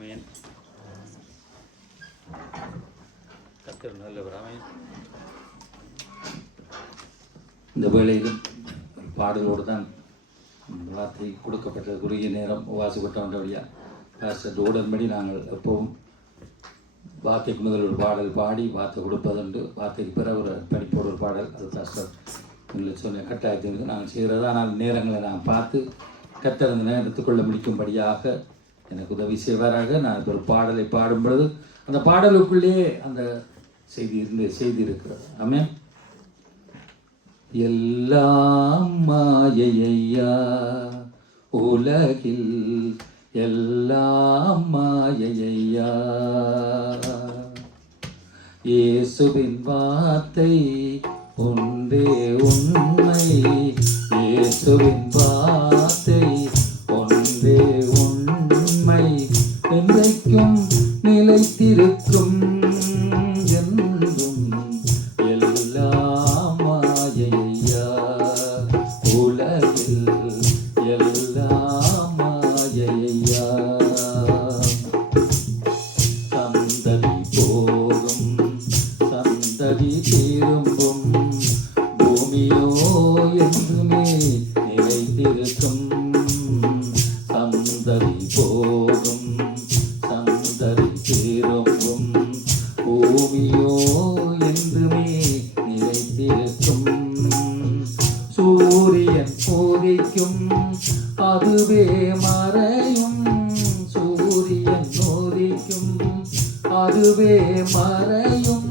ஆமேன். கர்த்தர் நல்லவர். ஆமேன். இந்த வேளையிலும் பாடலோடு தான் வார்த்தை கொடுக்கப்பட்ட குறுகிய நேரம் வாசிப்பட்டவன்றபடியா பாஸ்டர் உடன்படி நாங்கள் எப்பவும் வார்த்தைக்கு முதல் ஒரு பாடல் பாடி வார்த்தை கொடுப்பதுண்டு. வார்த்தைக்கு பிறகு ஒரு படிப்போடு ஒரு பாடல், அது பாஸ்டர் இல்லை சொன்ன கட்டாயத்திற்கு நாங்கள் செய்கிறது. ஆனால் நேரங்களை நான் பார்த்து கர்த்தர் அந்த நேரத்துக்குள்ள முடிக்கும்படியாக எனக்கு உதவி செய்வாராக. நான் இப்போ ஒரு பாடலை பாடும் பொழுது அந்த பாடலுக்குள்ளேயே அந்த செய்தி இருக்கிறது. ஆமென். எல்லாம் மாயையா உலகில், எல்லாம் மாயையா, இயேசுவின் வார்த்தை ஒன்றே உண்மை, இயேசுவின் வார்த்தை ஒன்றே உண்மை, என்றைக்கும் நிலைத்திருக்கும் என்றும். எல்லாம் மாயையா உலகில், எல்லாம் மாயையா, சந்ததி போகும் சந்ததி திரும்பும், பூமியோ என்றுமே நிலைத்திருக்கும். சந்ததி போகும் சந்ததி திரும்பும், பூமியோ என்றுமே நிலைத்திருக்கும். சூரியன் உதிக்கும் அதுவே மறையும், சூரியன் உதிக்கும் அதுவே மறையும்,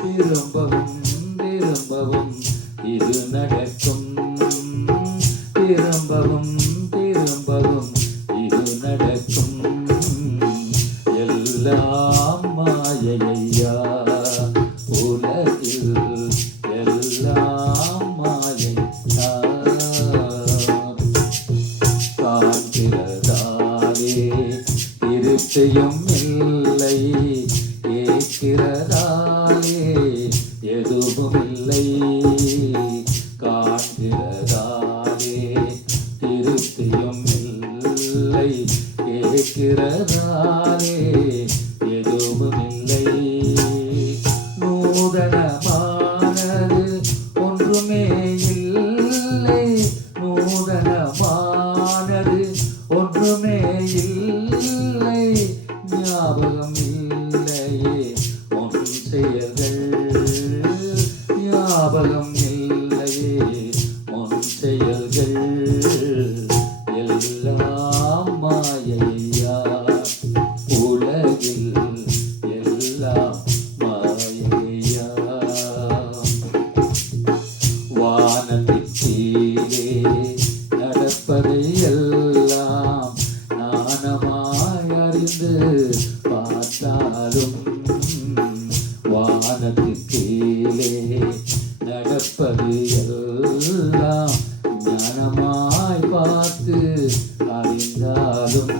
திரும்பவும் திரும்பவும் இது நடக்கும், திரும்பவும் திரும்பவும் இது நடக்கும். எல்லாம் மாயையா உலகில், எல்லாம் மாயையா, காண்கிறதாலே திருப்தியும் இல்லை, கேட்கிறதாலே எதுவும் இல்லை, காண்கிறதாலே திருப்தியும் இல்லை, கேட்கிறதாலே எதுவும் இல்லை. நூதனமானது ஒன்றுமே இல்லை, நூதனமானது ஒன்றுமே இல்லை, ஞாபகம் இல்லையே உன் செயல்கள், ஞாபகம் இல்லையே உன் செயல்கள். எல்லாம் மாயையா உலகில், எல்லாம் மாயையா, வானத்தின் கீழே நடப்பதை எல்லாம் நாணமாய் அறிந்து பார்த்தாலும், வானத்தின் கீழே நடப்பது எல்லாம் ஞானமாய் பார்த்து அறிந்தாலும்,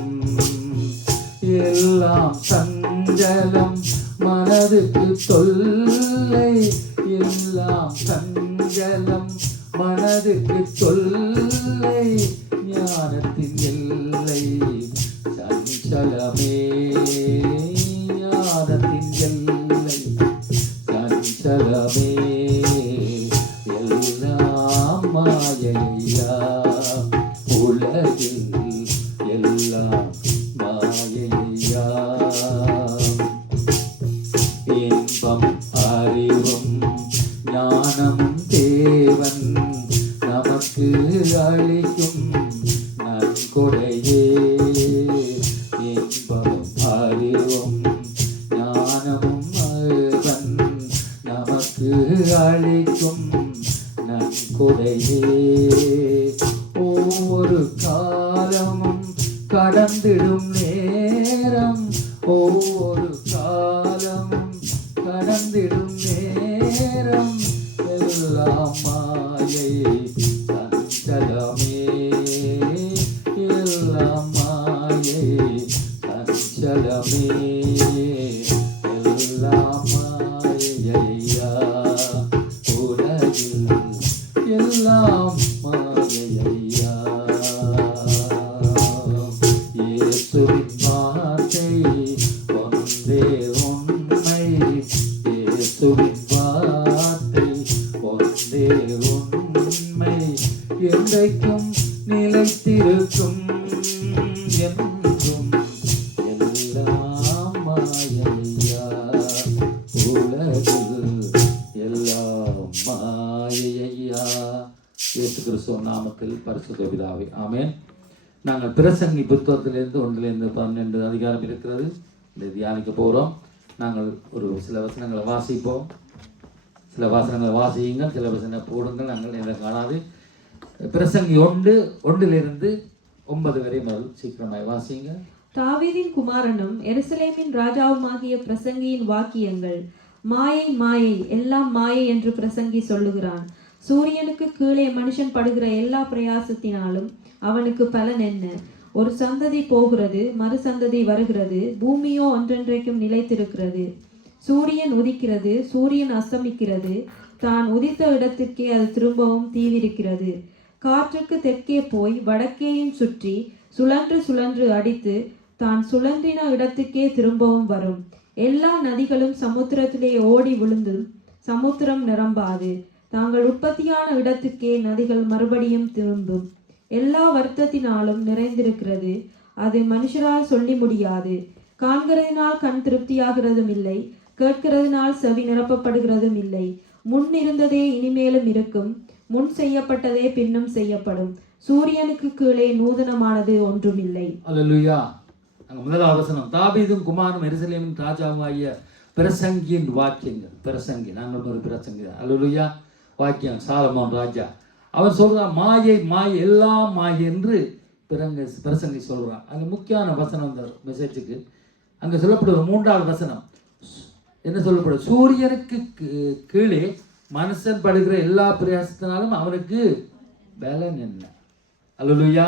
எல்லாம் சஞ்சலம் மனதுக்கு தொல்லை, எல்லாம் சஞ்சலம் மனதுக்கு தொல்லை, ஞானத்தின் எல்லை சஞ்சலமே, ஞானத்தின் எல்லை சஞ்சலமே. எல்லாம் மாயையா உலகில், எல்லாம் மாயையா, இன்பம் அறிவும் ஞானமும் தேவன் நமக்கு அளிக்கும் நன்கொடையே. இன்பம் அறிவும் ஞானமும் தேவன் நமக்கு அளிக்கும் நன்கொடையே. ஒவ்வொரு காலமும் கடந்திடும் நேரம், ஒவ்வொரு காலமும் கடந்திடும் நேரம், எல்லாம் மாயை சஞ்சலமே, எல்லாம் மாயை சஞ்சலமே, எல்லாம் மாயையா உலகில், எல்லாம் மாயையா. இயேசுவின் வார்த்தை இயேசுவின் வார்த்தை ஒன்றே உண்மை, என்றைக்கும் நிலைத்திருக்கும் என்றும். எல்லாம் மாயையா, உலகில் எல்லாம் மாயையா. இயேசு கிறிஸ்துவ நாமத்தில் பரிசுத்த பிதாவே, ஆமென். நாங்கள் பிரசங்கி புத்தகத்திலிருந்து 1-12 அதிகாரம் இருக்கிறது, இதை தியானிக்க போகிறோம். நாங்கள் ஒரு சில வசனங்களை வாசிப்போம், சில வசனங்களை வாசியுங்கள், சில வசனங்களை போடுங்கள். நாங்கள் இதை காணாது. பிரசங்கி 1-9 வரை முதல் சீக்கிரமாய் வாசிங்க. தாவீதின் குமாரனும் எருசலேமின் ராஜாவுமாகிய பிரசங்கியின் வாக்கியங்கள். மாயை மாயை, எல்லாம் மாயை என்று பிரசங்கி சொல்லுகிறான். சூரியனுக்கு கீழே மனுஷன் படுகிற எல்லா பிரயாசத்தினாலும் அவனுக்கு பலன் என்ன? ஒரு சந்ததி போகிறது, மறு சந்ததி வருகிறது, பூமியோ ஒன்றென்றைக்கும் நிலைத்திருக்கிறது. சூரியன் உதிக்கிறது, சூரியன் அஸ்தமிக்கிறது, தான் உதித்த இடத்திற்கே அது திரும்பவும் தீவிரிக்கிறது. காற்றுக்கு தெற்கே போய் வடக்கேயும் சுற்றி சுழன்று சுழன்று அடித்து தான் சுழன்றின இடத்துக்கே திரும்பவும் வரும். எல்லா நதிகளும் சமுத்திரத்திலே ஓடி விழுந்து சமுத்திரம் நிரம்பாது. தாங்கள் உற்பத்தியான இடத்துக்கே நதிகள் மறுபடியும் திரும்பும். எல்லா வருத்தத்தினாலும் நிறைந்திருக்கிறது, அது மனுஷரால் சொல்லி முடியாது. காண்கிறதினால் கண் திருப்தியாகிறதும் இல்லை, கேட்கிறதினால் செவி நிரப்பப்படுகிறதும் இல்லை. முன் இருந்ததே இனிமேலும் இருக்கும், முன் செய்யப்பட்டதே பின்னும் செய்யப்படும். சூரியனுக்கு கீழே நூதனமானது ஒன்றுமில்லை. அல்லேலூயா. முதலாவது வசனம், தாவீதும் குமாரனும் எருசலேமின் ராஜாவாகிய பிரசங்கியின் வாக்கியங்கள். பிரசங்கி, நாங்கள் ஒரு பிரசங்கி. அல்லேலூயா. வாக்கியம் சாலமோன் ராஜா. அவர் சொல்றான், மாயை மாயை, எல்லாம் மாயை என்று பிரசங்கி சொல்றான். அங்கே முக்கியமான வசனம் இந்த மெசேஜுக்கு அங்கே சொல்லப்படுற 3வது வசனம் என்ன சொல்லப்படுது? சூரியனுக்கு கீழே மனுஷன் படுகிற எல்லா பிரயாசத்தினாலும் அவனுக்கு பலன் என்ன? அல்லேலூயா.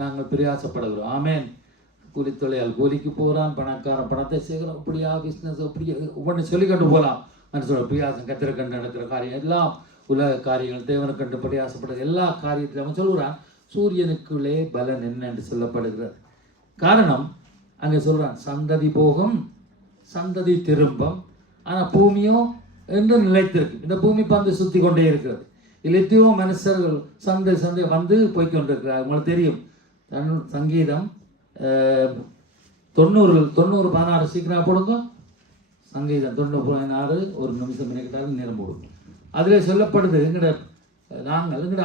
நாங்கள் பிரயாசப்படுகிறோம். ஆமேன். கூலித்தொழிலால் கூலிக்கு போகிறான், பணக்காரன் பணத்தை சேர்க்கிறோம், இப்படியா பிஸ்னஸ் இப்படியா ஒவ்வொன்று சொல்லிக்கொண்டு போகலாம். மனுஷனோட பிரயாசம், கத்திர கண்டு நடக்கிற காரியம் எல்லாம் உலக காரியங்கள், தேவனை கண்டு பிரயாசப்படுற எல்லா காரியத்திலும் அவன் சொல்கிறான் சூரியனுக்குள்ளே பலன் என்ன என்று சொல்லப்படுகிறது. காரணம் அங்கே சொல்கிறான், சந்ததி போகும், சந்ததி திரும்பும், ஆனால் பூமியோ என்று நிலைத்திருக்கு. இந்த பூமி பந்து சுற்றி கொண்டே இருக்கிறது. இலத்தியோ மனுஷர்கள் சந்தை வந்து போய்கொண்டிருக்கிறார். உங்களுக்கு தெரியும், சங்கீதம் 90-16 சீக்கிரம் போடுங்க. சங்கீதம் 90-16 ஒரு நிமிஷம் நினைக்கிறாரு நேரம் போடுங்க. அதில் சொல்லப்படுது, எங்களோட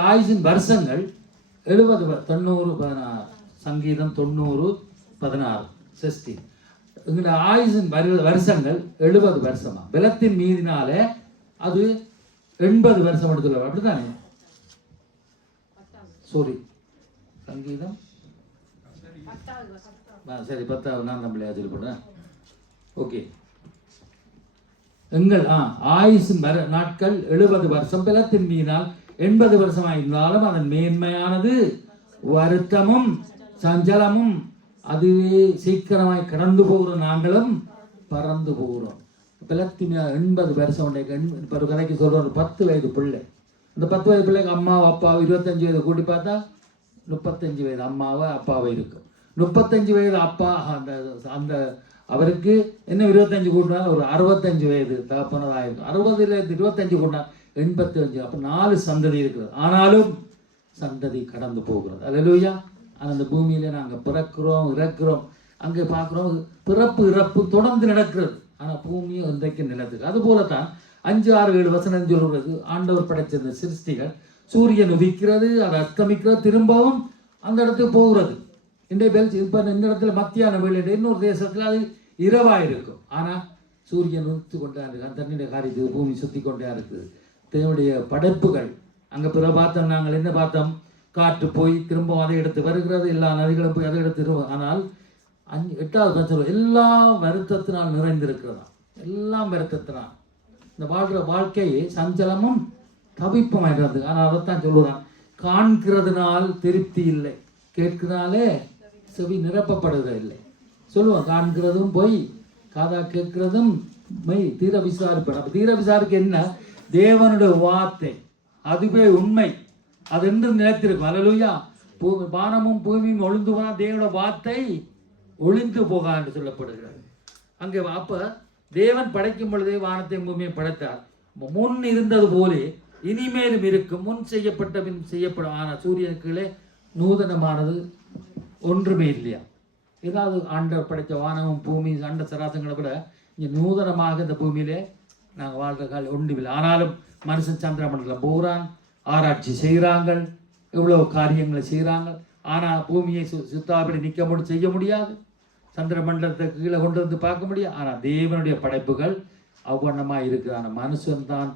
ஆயுசின் வருஷங்கள் 90-16. சங்கீதம் 90-16 60. எங்களோட ஆயுசின் வருஷங்கள் 70 வருஷமா. பலத்தின் மீதினாலே அது 80 வருஷம் எடுத்துள்ள. அப்படித்தானே? சாரி, சங்கீதம் சரி 10வது நான் நம்மளே சொல்லிப்படுறேன். ஓகே, எங்கள் ஆயுசின் நாட்கள் 70 வருஷம், பலத்தின் மீதினால் 80 வருஷமாக இருந்தாலும் அதன் மேன்மையானது வருத்தமும் சஞ்சலமும். அதுவே சீக்கிரமாய் கடந்து போகிற நாங்களும் பறந்து போகிறோம். பலத்தின் 80 வருஷம் இப்போ ஒரு கதைக்கு சொல்கிற ஒரு 10 வயது பிள்ளை. இந்த 10 வயது பிள்ளைக்கு அம்மாவை அப்பாவை 25 வயது கூட்டி பார்த்தா 35 வயது அம்மாவை அப்பாவை இருக்கும். 35 வயது அப்பா அந்த அவருக்கு என்ன 25 கூட்டினாலும் ஒரு 65 வயது தகப்பனதாக இருக்கும். 60 25 கூட்டினா 85. அப்போ 4 சந்ததி இருக்கிறது. ஆனாலும் சந்ததி கடந்து போகிறது. அல்லேலூயா. ஆனால் அந்த பூமியில நாங்கள் பிறக்கிறோம், இறக்கிறோம், அங்கே பார்க்குறோம், பிறப்பு இறப்பு தொடர்ந்து நடக்கிறது. ஆனால் பூமியும் இன்றைக்கு நிலத்துக்கு. அதுபோலத்தான் 5, 6, 7 வசனம் சொல்கிறது, ஆண்டவர் படைச்சிருந்த சிருஷ்டிகள். சூரியன் உதிக்கிறது, அது அஸ்தமிக்கிறது, திரும்பவும் அந்த இடத்துக்கு போகிறது. இப்போ இந்த இடத்துல மத்தியான வேலை, இன்னொரு தேசத்தில் அது இரவாக இருக்கும். ஆனால் சூரியன் உதித்து கொண்டே இருக்கு, தண்ணியுடைய காரியத்துக்கு பூமி சுற்றி கொண்டே இருக்குது. தேவனுடைய படைப்புகள். அங்கே பிற பார்த்தோம், நாங்கள் என்ன பார்த்தோம்? காற்று போய் திரும்ப அதை எடுத்து வருகிறது, எல்லா நதிகளும் போய் அதை எடுத்து. ஆனால் 8வது வசனம், எல்லா வருத்தத்தினால் நிறைந்திருக்கிறதா. எல்லாம் வருத்தத்தினால் இந்த வாழ்கிற வாழ்க்கையை சஞ்சலமும் தவிப்பும் ஆகிறது. ஆனால் அதைத்தான் சொல்லுறான், காண்கிறதுனால் திருப்தி இல்லை, கேட்கிறதுனாலே செவி நிரப்பப்படுகிறது இல்லை. சொல்லுவோம், காண்கிறதும் போய் காதா கேட்கிறதும் மெய், தீர விசாரிப்படும். அப்போ தீர விசாரிக்க என்ன? தேவனுடைய வார்த்தை அதுவே உண்மை, அது என்று நிலைத்திருக்கும். அல்லேலூயா. வானமும் பூமியும் ஒளிந்து போனால் தேவனுடைய வார்த்தை ஒளிந்து போகா என்று சொல்லப்படுகிறது. அங்கே அப்போ தேவன் படைக்கும் பொழுதே வானத்தை பூமியை படைத்தார். முன் இருந்தது போலே இனிமேலும் இருக்கும். முன் செய்யப்பட்ட பின் செய்யப்படும். ஆனால் சூரியனுக்குள்ளே நூதனமானது ஒன்றுமே இல்லையா? ஏதாவது ஆண்டவர் படைத்த வானமும் பூமி அண்ட சராசங்களை விட இங்கே நூதனமாக இந்த பூமியிலே நாங்கள் வாழ்கிற காலம் ஒன்றுமில்லை. ஆனாலும் மனுஷன் சந்திரமண்டலம் போகிறான், ஆராய்ச்சி செய்கிறாங்க, எவ்வளோ காரியங்களை செய்கிறாங்க. ஆனால் பூமியை சுத்தாபடி நிற்க முடியும், செய்ய முடியாது. சந்திர மண்டலத்தை கீழே கொண்டு வந்து பார்க்க முடியாது. ஆனால் தேவனுடைய படைப்புகள் அவ்வண்ணமாக இருக்குது. ஆனால் மனுஷன்தான்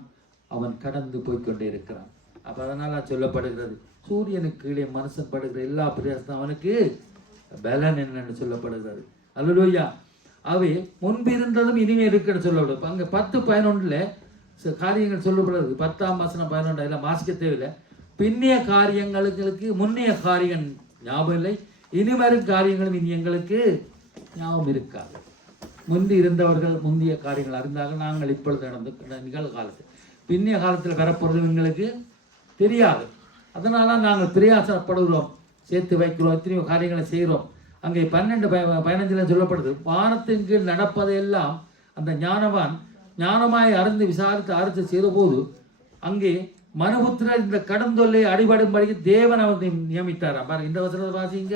அவன் கடந்து போய்கொண்டே இருக்கிறான். அப்போ அதனால் சொல்லப்படுகிறது, சூரியனுக்கு கீழே மனுஷன் படுகிற எல்லா பிரயாசம் அவனுக்கு பலன் என்னன்னு சொல்லப்படுகிறது. அல்லேலூயா. அவை முன்பு இருந்ததும் இனிமே இருக்குன்னு சொல்லப்படுது. அங்கே 10:11 காரியங்கள் சொல்லப்படுறது. 10ஆம் வசனம் 11 எல்லாம் வாசிக்க தேவையில்லை. பின்னிய காரியங்களுக்கு முன்னிய காரியம் ஞாபகம் இல்லை, இனிவரும் காரியங்களும் இனி எங்களுக்கு ஞாபகம் இருக்காது. முந்தி இருந்தவர்கள் முந்தைய காரியங்கள் அறிந்தார்கள். நாங்கள் இப்பொழுது நடந்து நிகழ்காலத்தில் பின்னிய காலத்தில் வரப்போறது எங்களுக்கு தெரியாது. அதனால நாங்கள் பிரயாசப்படுகிறோம், சேர்த்து வைக்கிறோம், எத்தனையோ காரியங்களை செய்கிறோம். அங்கே 12:15 சொல்லப்படுது, வானத்தின் கீழ் நடப்பதையெல்லாம் அந்த ஞானவான் ஞானமாய் அறிந்து விசாரித்து ஆராய்ச்சி செய்த போது அங்கே மனுபுத்திரர் இந்த கடும் தொல்லை அடிபடும்படிக்கு தேவன் அவனை நியமித்தாராம். பாருங்க, இந்த வசனத்தை வாசிங்க,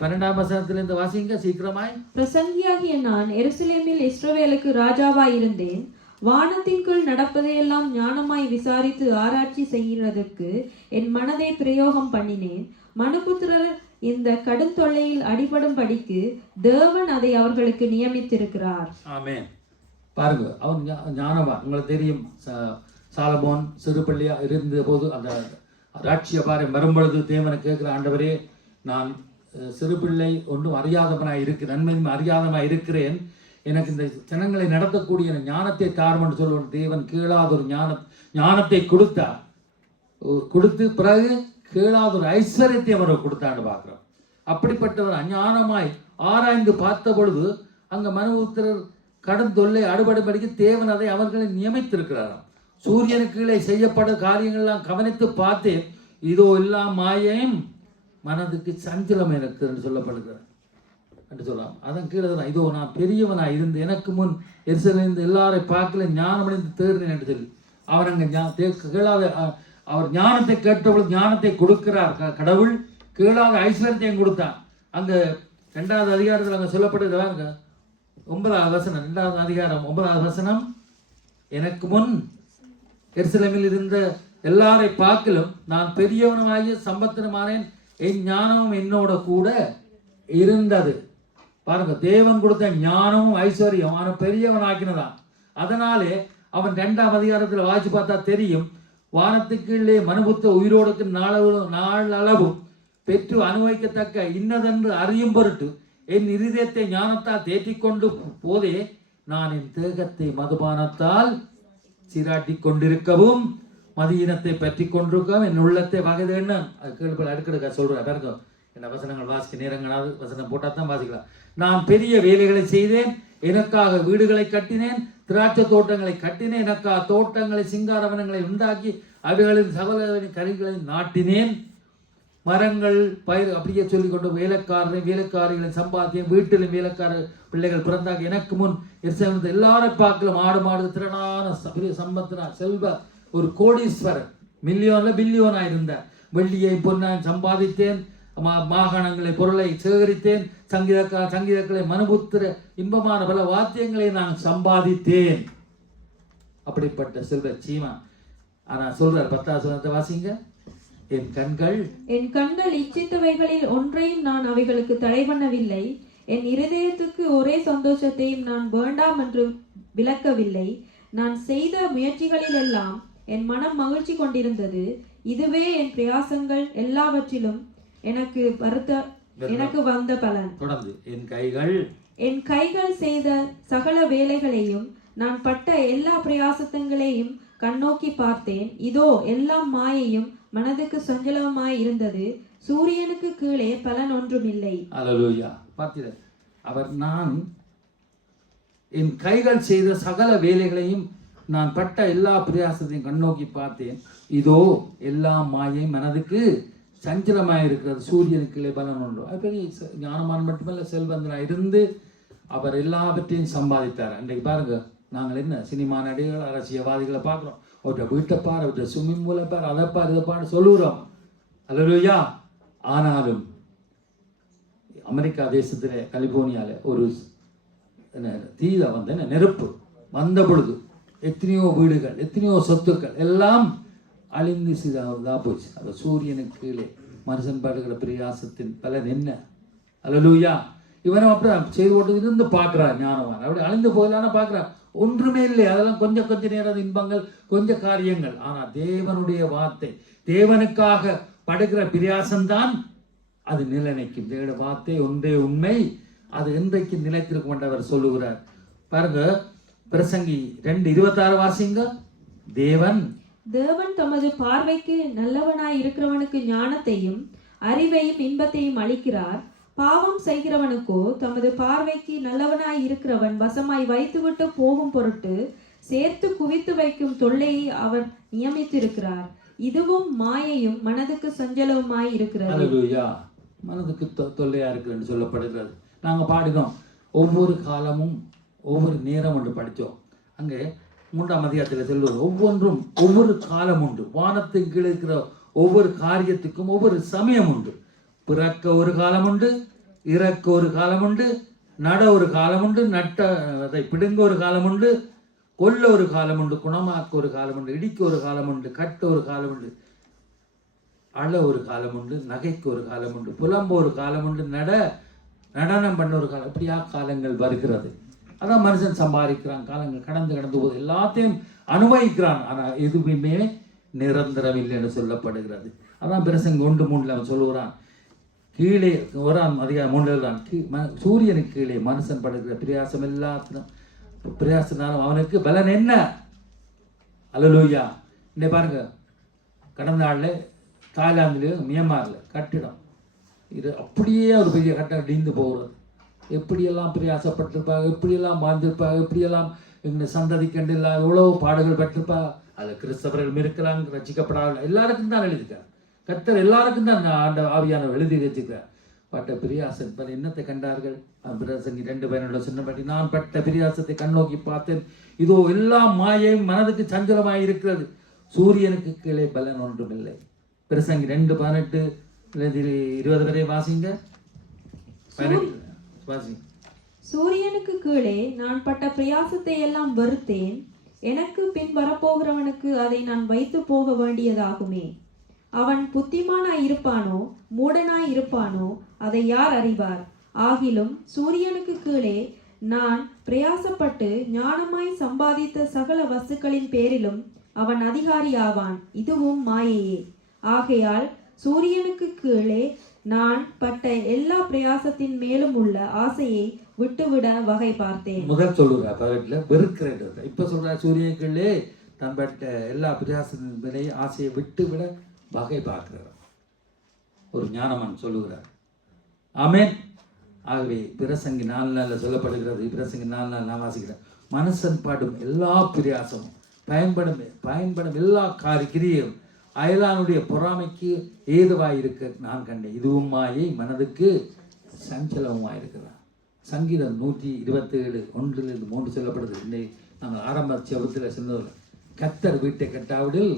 12ஆம் வசனத்திலிருந்து வாசிங்க சீக்கிரமாய். பிரசங்கியாகிய நான் எருசலேமில் இஸ்ரவேலுக்கு ராஜாவாய் இருந்தேன். வானத்தின் கீழ் நடப்பதையெல்லாம் ஞானமாய் விசாரித்து ஆராய்ச்சி செய்கிறதற்கு என் மனதை பிரயோகம் பண்ணினேன். மனுபுத்திரர் இந்த கடும் தொல்லையில் அடிபடும்படிக்கு தேவன் அதை அவர்களுக்கு நியமித்திருக்கிறார். ஆமென். பாருங்க, அவன் ஞானவான். உங்களுக்கு தெரியும், சாலமோன் சிறு பிள்ளையா இருந்த போது அந்த ராட்சிய பாரம் வரும்பொழுது தேவனை கேட்கிற, ஆண்டவரே நான் சிறு பிள்ளை ஒன்றும் அறியாதவனாய் இருக்கிறேன், நன்மையும் அறியாதவனாய் இருக்கிறேன், எனக்கு இந்த ஜனங்களை நடத்தக்கூடிய ஞானத்தை தாருமென்று சொல்லுவோம். தேவன் கீழாத ஒரு ஞானத்தை கொடுத்தார். கொடுத்து பிறகு கீழாத ஒரு ஐஸ்வர்யத்தை அவர் கொடுத்தான்னு பார்க்கிறோம். அப்படிப்பட்டவர் அஞ்ஞானமாய் ஆராய்ந்து பார்த்த பொழுது அங்க மனுபுத்திரர் கடும் தொல்லை அடுபடும்படிக்கு தேவன் அதை அவர்களை நியமித்திருக்கிறாராம். சூரியனுக்கு கீழே செய்யப்படும் காரியங்கள்லாம் கவனித்து பார்த்தேன், இதோ எல்லாம் மாயையும் மனதுக்கு சஞ்சலம் எனக்கு என்று சொல்லப்படுகிறார் என்று சொல்லலாம். அதன் கீழே தான், இதோ நான் பெரியவனாய் இருந்து எனக்கு முன் எரிசலிருந்து எல்லாரை பார்க்கல ஞானமடைந்து தேர்ந்தேன் என்று சொல்லி அவர் அங்கே கீழாத அவர் ஞானத்தை கேட்டபொழுது ஞானத்தை கொடுக்கிறார் கடவுள். கீழாத ஐஸ்வர்யத்தையும் கொடுத்தான். அங்கே 2வது அதிகாரத்தில் அங்கே சொல்லப்படுகிறாங்க, 9வது வசனம், 2வது அதிகாரம் 9வது வசனம், எனக்கு முன் எருசலேமில் இருந்த எல்லாரை பார்க்கலும் நான் பெரியவனாகிய சம்பத்தனமானேன், என் ஞானமும் என்னோட கூட இருந்தது. பாருங்க, தேவன் கொடுத்த ஞானமும் ஐஸ்வர்யம் அவன் பெரியவனாக்கினதான். அதனாலே அவன் 2ஆம் அதிகாரத்தில் வாய்ச்சி பார்த்தா தெரியும், வானத்துக்குள்ளே மனுபுத்த உயிரோடுக்கு நாளளவும் பெற்று அனுபவிக்கத்தக்க இன்னதென்று அறியும் பொருட்டு என் இருதயத்தை ஞானத்தால் தேற்றிக்கொண்டு போதே நான் என் தேகத்தை மதுபானத்தால் சீராட்டி கொண்டிருக்கவும் மதியினத்தை பற்றி கொண்டிருக்கவும் என் உள்ளத்தை வகைதேன்னு அது கேள்வி அடுக்கடுக்க சொல்றேன். பாருங்க, என்ன வசனங்கள் வாசிக்க நேரங்களாவது வசனம் போட்டால் தான் வாசிக்கலாம். நான் பெரிய வேலைகளை செய்தேன், எனக்காக வீடுகளை கட்டினேன், திராட்சை தோட்டங்களை கட்டினேன், எனக்காக தோட்டங்களை சிங்காரவனங்களை உண்டாக்கி அவைகளின் சகல கனிகளை நாட்டினேன், மரங்கள் பயிர் அப்படியே சொல்லிக்கொண்டு வேலைக்காரிகளை சம்பாத்தியம், வீட்டிலும் வேலைக்கார பிள்ளைகள் பிறந்தாங்க. எனக்கு முன் எரிசலேமில் எல்லாரும் பார்க்கலாம், ஆடு மாடு திறனான பெரிய சம்பத்தனா செல்வ ஒரு கோடீஸ்வரர், மில்லியன்ல பில்லியனாக இருந்தார். வெள்ளியை பொன்னாய் சம்பாதித்தேன், மாகாணங்களை பொருளை சேகரித்தேன், சங்கீதக்களை மனுபுத்திர இன்பமான பல வாத்தியங்களை நான் சம்பாதித்தேன். அப்படிப்பட்ட செல்வ சீமா. ஆனா சொல்றார் 10வது வசனத்தை வாசிங்க, என் கண்கள் இச்சித்தவைகளில் ஒன்றையும் நான் அவைகளுக்கு தடை பண்ணவில்லை, என் இருதயத்துக்கு ஒரே சந்தோஷத்தையும் நான் வேண்டாம் என்று விலக்கவில்லை. நான் செய்த முயற்சிகளில் எல்லாம் என் மனம் மகிழ்ச்சி கொண்டிருந்தது. இதுவே என் பிரயாசங்கள் எல்லாவற்றிலும் எனக்கு வந்த பலன். தொடர்ந்து, என் கைகள் செய்த சகல வேலைகளையும் நான் பட்ட எல்லா பிரயாசங்களையும் கண்ணோக்கி பார்த்தேன். இதோ எல்லாம் மாயையும் மனதுக்கு சஞ்சலமாய் இருந்தது. சூரியனுக்கு கீழே பலன் ஒன்றுமில்லை. அல்லேலூயா. பார்த்தீர்கள், அவர் நான் என் கைகள் செய்த சகல வேலைகளையும் நான் பட்ட எல்லா பிரயாசத்தையும் கண்ணோக்கி பார்த்தேன். இதோ எல்லாம் மாயை மனதுக்கு சஞ்சலமாக இருக்கிறது. சூரியனுக்கு பலன் ஒன்று. அது பெரிய ஞானமான் மட்டுமல்ல, செல்வந்தனாக இருந்து அவர் எல்லாவற்றையும் சம்பாதித்தார். இன்றைக்கு பாருங்க, நாங்கள் என்ன சினிமா நடிகர்கள் அரசியல்வாதிகளை பார்க்குறோம், அவர்கிட்ட வீட்டை பார், அவர்கிட்ட ஸ்விம்மிங் பூலை பார், அதை பார், இதை பார் சொல்லுகிறோம். அல்லேலூயா. ஆனாலும் அமெரிக்கா தேசத்தில் கலிபோர்னியாவில் ஒரு தீல வந்து நெருப்பு வந்த பொழுது எத்தனையோ வீடுகள், எத்தனையோ சொத்துக்கள் எல்லாம் அழிந்து சிதா போச்சு. அது சூரியனுக்கு கீழே மனுஷன் படுகிற பிரயாசத்தின் பலன் என்ன? அல்லேலூயா. இவனும் அப்படி செய்து போட்டு இருந்து பார்க்குறான் ஞானவான். அப்படி அழிந்து போகலான்னு பார்க்குறான், ஒன்றுமே இல்லை. அதெல்லாம் கொஞ்ச நேரம் இன்பங்கள், கொஞ்ச காரியங்கள். ஆனால் தேவனுடைய வார்த்தை, தேவனுக்காக படுகிற பிரயாசம்தான் அது நிலைநிற்கும். தேவனுடைய வார்த்தை ஒன்றே உண்மை, அது என்றைக்கு நிலைத்திருக்கும் என்று அவர் சொல்லுகிறார். பாருங்க, பிரசங்கி 2:26 வாசிங்க. தேவன் தமது பார்வைக்கு நல்லவனாய் இருக்கிறவனுக்கு ஞானத்தையும் அறிவையும் இன்பத்தையும் அளிக்கிறார். பாவம் செய்கிறவனுக்கோ தமது பார்வைக்கு நல்லவனாய் இருக்கிறவன் வசமாய் வைத்துவிட்டு போகும் பொருட்டு சேர்த்து குவித்து வைக்கும் தொல்லையை அவர் நியமித்திருக்கிறார். இதுவும் மாயையும் மனதுக்கு சஞ்சலவுமாய் இருக்கிறது. அல்லேலூயா. மனதுக்கு தொல்லையா இருக்குன்னு சொல்லப்படுகிறது. நாங்கள் பாடினோம், ஒவ்வொரு காலமும் ஒவ்வொரு நேரம் ஒன்று படித்தோம். அங்கே 3ஆம் அதிகாரத்தில் சொல்லுவது, ஒவ்வொன்றும் ஒவ்வொரு காலம் உண்டு. வானத்தின் கீழே இருக்கிற ஒவ்வொரு காரியத்துக்கும் ஒவ்வொரு சமயம் உண்டு. பிறக்க ஒரு காலம் உண்டு, இறக்க ஒரு காலம் உண்டு, நட ஒரு காலம் உண்டு, அதை பிடுங்க ஒரு காலம் உண்டு, கொல்ல ஒரு காலம் உண்டு, குணமாக்க ஒரு காலம் உண்டு, இடிக்க ஒரு காலம் உண்டு, கட்ட ஒரு காலம் உண்டு, அழ ஒரு காலம் உண்டு, நகைக்கு ஒரு காலம் உண்டு, புலம்ப ஒரு காலம் உண்டு, நடனம் பண்ண ஒரு காலம். இப்படியா காலங்கள் வருகிறது. அதான் மனுஷன் சம்பாதிக்கிறான், காலங்கள் கடந்து போது எல்லாத்தையும் அனுபவிக்கிறான். ஆனால் எதுவுமே நிரந்தரம் இல்லைன்னு சொல்லப்படுகிறது. அதான் பிரசங்க 1:3 அவன் சொல்லுகிறான், கீழே 1ஆம் அதிகாரம் 3 சூரியனுக்கு கீழே மனுஷன் படுகிற பிரயாசம் எல்லாத்திலும் பிரயாசனாலும் அவனுக்கு பலன் என்ன? அல்லேலூயா. இன்னைக்கு பாருங்க, கடந்த நாளில் தாய்லாந்துலேயும் மியன்மாரில் கட்டிடம் இது அப்படியே ஒரு பெரிய கட்டம் இடிந்து போகிறது. எப்படியெல்லாம் பிரயாசப்பட்டிருப்பாங்க, எப்படியெல்லாம் வாழ்ந்திருப்பாங்க, எப்படியெல்லாம் எங்கள் சந்ததி கண்டு இல்லை எவ்வளோ பாடுகள் பட்டிருப்பாங்க. அதில் கிறிஸ்தவர்கள் இருக்கலாம், ரசிக்கப்படாத எல்லாருக்கும் தான் எழுதியிருக்கார். கர்த்தர் எல்லாருக்கும் தான் ஆண்ட ஆவியானவர் எழுதி வச்சுக்கிறார். பட்ட பிரியாசம் பல என்னத்தை கண்டார்கள்? பிரசங்கி 2:11 சொன்னபடி, நான் பட்ட பிரியாசத்தை கண்ணோக்கி பார்த்தேன், இதோ எல்லாம் மாயையும் மனதுக்கு சஞ்சலமாய் இருக்கிறது, சூரியனுக்கு கீழே பலன் ஒன்றும் இல்லை. பிரசங்கி 2:18-20 வரை வாசிங்க. சூரியனுக்கு கீழே நான் பட்ட பிரயாசத்தை எல்லாம் வெறுத்தேன், எனக்கு பின் வரப்போகிறவனுக்கு அதை நான் வைத்து போக வேண்டியதாகுமே. அவன் புத்திமானாய் இருப்பானோ மூடனாய் இருப்பானோ அதை யார் அறிவார்? ஆகிலும் சூரியனுக்கு கீழே நான் பிரயாசப்பட்டு ஞானமாய் சம்பாதித்த சகல வஸ்துக்களின் பேரிலும் அவன் அதிகாரி ஆவான், இதுவும் மாயையே. ஆகையால் சூரியனுக்கு கீழே நான் பட்ட எல்லா பிரயாசத்தின் மேலும் உள்ள ஆசையை விட்டுவிட வகை பார்த்தேன். முதல் சொல்லுற வெறுக்கிறேன். இப்ப சொல்ற சூரியனுக்குள்ளே தான் பட்ட எல்லா பிரயாசத்தின் மேலே ஆசையை விட்டுவிட வகை பார்க்கிறார். ஒரு ஞானமன் சொல்லுகிறார். ஆமென். ஆகவே பிரசங்கி 4 சொல்லப்படுகிறது. பிரசங்கி 4 நான் வாசிக்கிறேன். மனுஷன் பாடும் எல்லா பிரயாசமும் பயன்படும் எல்லா கிரியும் அயலானுடைய பொறாமைக்கு ஏதுவாயிருக்க நான் கண்டேன், இதுவும் மாயை மனதுக்கு சஞ்சலமாயிருக்கிறார். சங்கீதம் 127:1-3 சொல்லப்படுது. இன்னை நாங்கள் ஆரம்ப செபத்தில் சொன்னதில்லை, கர்த்தர் வீட்டை கட்டாவிடில்